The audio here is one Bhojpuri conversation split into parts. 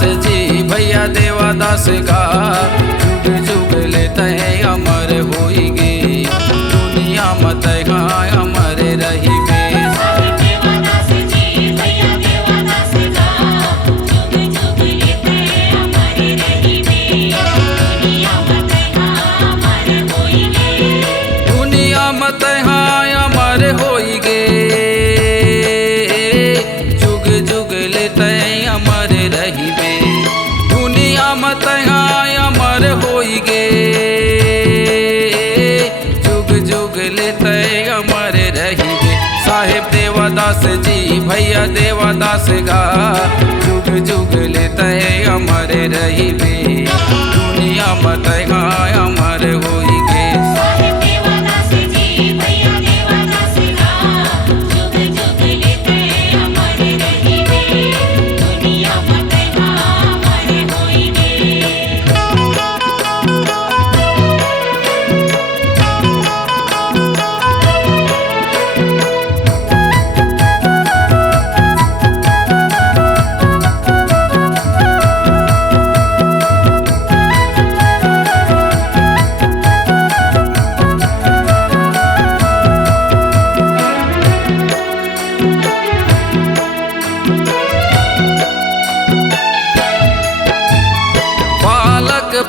जी भैया देवादास गा जुग जुग लेते अमर होइगे दुनिया मत अमर रहिबे। दुनिया मत अमर होइगे जुग जुग लेते अमर रहिबे। दुनिया मत अमर होइगे जुग जुग लेते अमर रहिबे। साहेब देवादास जी भैया देवादास गा जुग जुग लेते अमर रहिबे दुनिया मत अमर होइगे।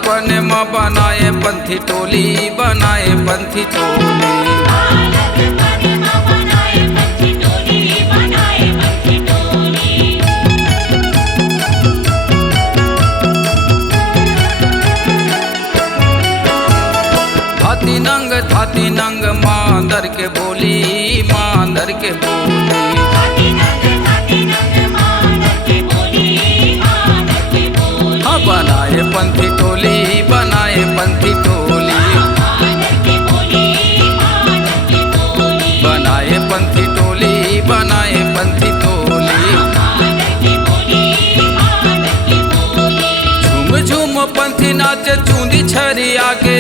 पन में बनाए पंथी टोली बनाए पंथी टोली। थाती नंग मांदर के बोली मांदर के बोली। बनाए पंथी टोली बनाए पंथी टोली। बनाए पंथी टोली बनाए पंथी टोली। झूम झूम पंथी नाचे चूंदी छरिया के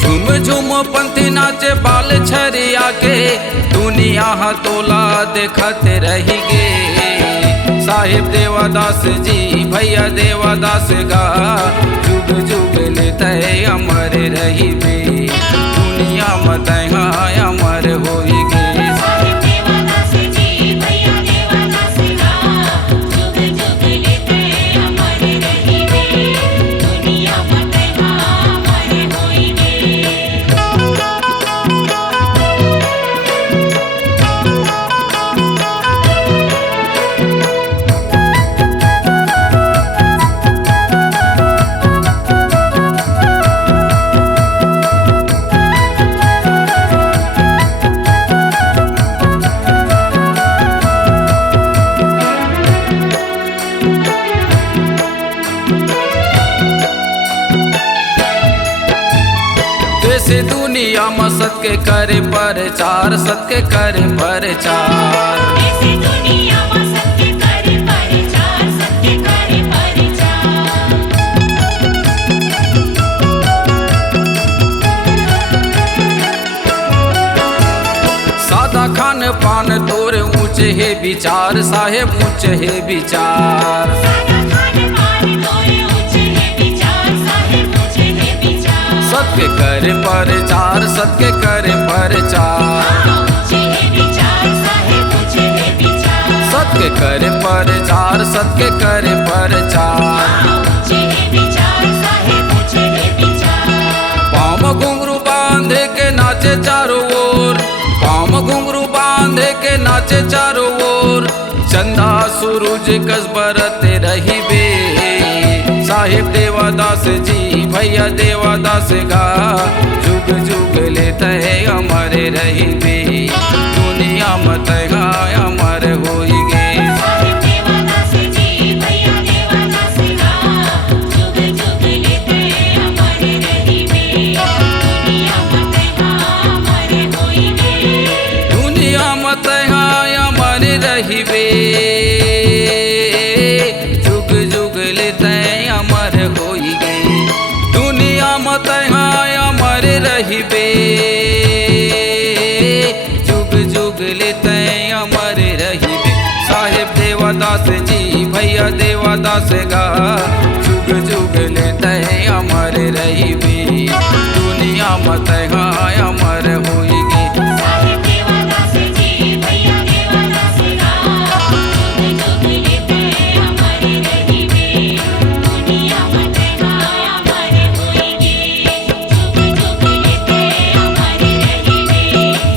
झूम झूम पंथी नाचे बाल छरिया के दुनिया तोला देखते रहिगे। साहेब देवादास जी भैया देवादास गा जुग जुग लेते अमर रहिबे दुनिया मत अमर होइगे। दुनिया में सत के करे प्रचार सत के करे प्रचार। सादा खान पान तोर ऊंचे है विचार साहेब ऊंचे है विचार। सत्य करे प्रचार सत्य करे प्रचार। सत्य करे प्रचार सत्य करे प्रचार। पाँव घुंघरू बांधे के नाचे चारों ओर पाँव घुंघरू बांधे के नाचे चारों ओर चंदा सूरज कस बरते रहिबे। साहेब देवादास जी भैया देवादास गा जुग जुग लेते अमर रहिबे दुनिया मत अमर होइगे। दुनिया मत अमर रहिबे जुग जुग लेते अमर होइगे। दुनिया मत अमर रहिबे जुग जुग लेते अमर रहिबे। साहेब देवा देवादास जी भैया देवादास गा जुग जुग लेते अमर रहिबे दुनिया मत हाय अमर होइगे। साहेब देवादास जी भैया देवादास गा जुग जुग लेते अमर रहिबे दुनिया मत हाय अमर होइगे। जुग जुग लेते अमर रहिबे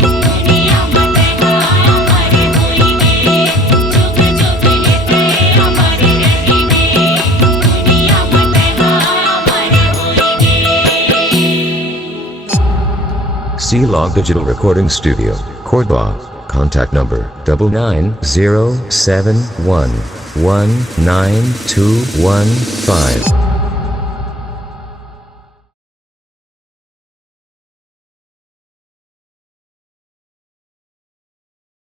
दुनिया मत हाय अमर होइगे। जुग जुग लेते अमर रहिबे दुनिया मत हाय अमर होइगे। C-Log Digital Recording Studio, Cordoba. Contact number 99071192115.